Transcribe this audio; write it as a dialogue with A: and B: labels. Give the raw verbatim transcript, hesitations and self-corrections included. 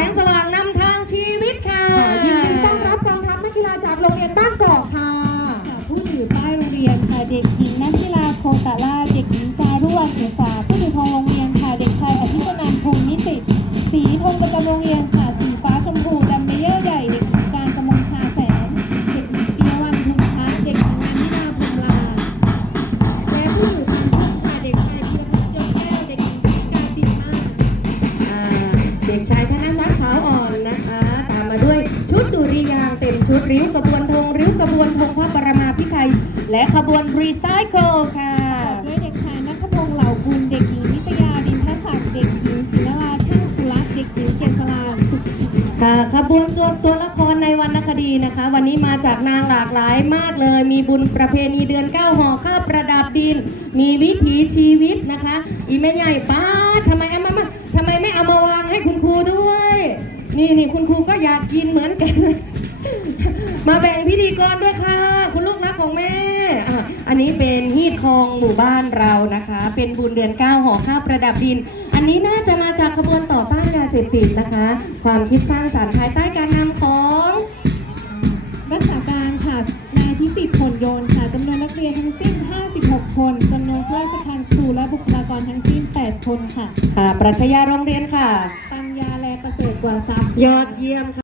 A: สว่างนำทางชีวิตค่ะ
B: ยินดีต้อนรับกองทัพนักกีฬาจากโรงเรียนบ้านกอกค่ะ
C: ผู้ถือป้ายโรงเรียนค่ะเด็กหญิงนักกีฬาโคตาล่าเด็กหญิงจารุวรรณเกษาผู้ถือธงโรงเรียนค่ะเด็กชายอภิชนันท์ภูมินิสิตสีธงประจำโรงเรียนค่ะสีฟ้าชมพูดำเมเยอร์ใหญ่เด็กหญิงการกมลชาแสนเด็กหญิงปียวันทุนพัฒน์เด็กหญิงนันทินาพงลาและผู้ถือธงค่ะเด็กชายพีรพัฒน์ยศแก้วเด็กหญิงกาจิตมาก
A: เด็กชายธนศักดิ์ขาวอ่อนนะคะตามมาด้วยชุดดุริยางค์เต็มชุดริ้วกระบวนธงริ้วกระบวนธงพระปรมาภิไธยและขบวนรีไซเคิลค่ะ
C: ด้วยเด็กชายณัฐพงษ์เหล่ากุลเด็กหญิงนิตยาดินทศักดิ์เด็กหญิงศิลาช่างสุรัตน์เด็กหญิงเกษราสุข
A: ค่ะขบวนตัวตัวละครในวรรณคดีนะคะวันนี้มาจากนางหลากหลายมากเลยมีบุญประเพณีเดือนเก้าห่อข้าวประดับดินมีวิถีชีวิตนะคะอีแม่ใหญ่ป้าทำไมเอามามาทำไมไม่เอามาวางให้คุณครูด้วยนี่นี่คุณครูก็อยากกินเหมือนกันมาแบ่งพิธีกรด้วยค่ะคุณลูกรักของแม่อ่ะอันนี้เป็นฮีททองหมู่บ้านเรานะคะเป็นบุญเดือนเก้าห่อข้าวประดับดินอันนี้น่าจะมาจากขบวนต่อต้านยาเสพติดนะคะความคิดสร้างสรรค์ภายใต้การนำของ
C: รักษาการค่ะนายพิสิทธิ์ผลโยนค่ะจำนวนนักเรียนทั้งสิ้นห้าสิบหกคนจำนวนข้าราชการครูและบุคลากรทั้งสิ้นแปดคนค่ะ
A: ค่ะปรัชญาโรงเรียนค่ะ
C: ปัญญาแลประเสริฐกว่าทรัพย์
A: ยอดเยี่ยมค่ะ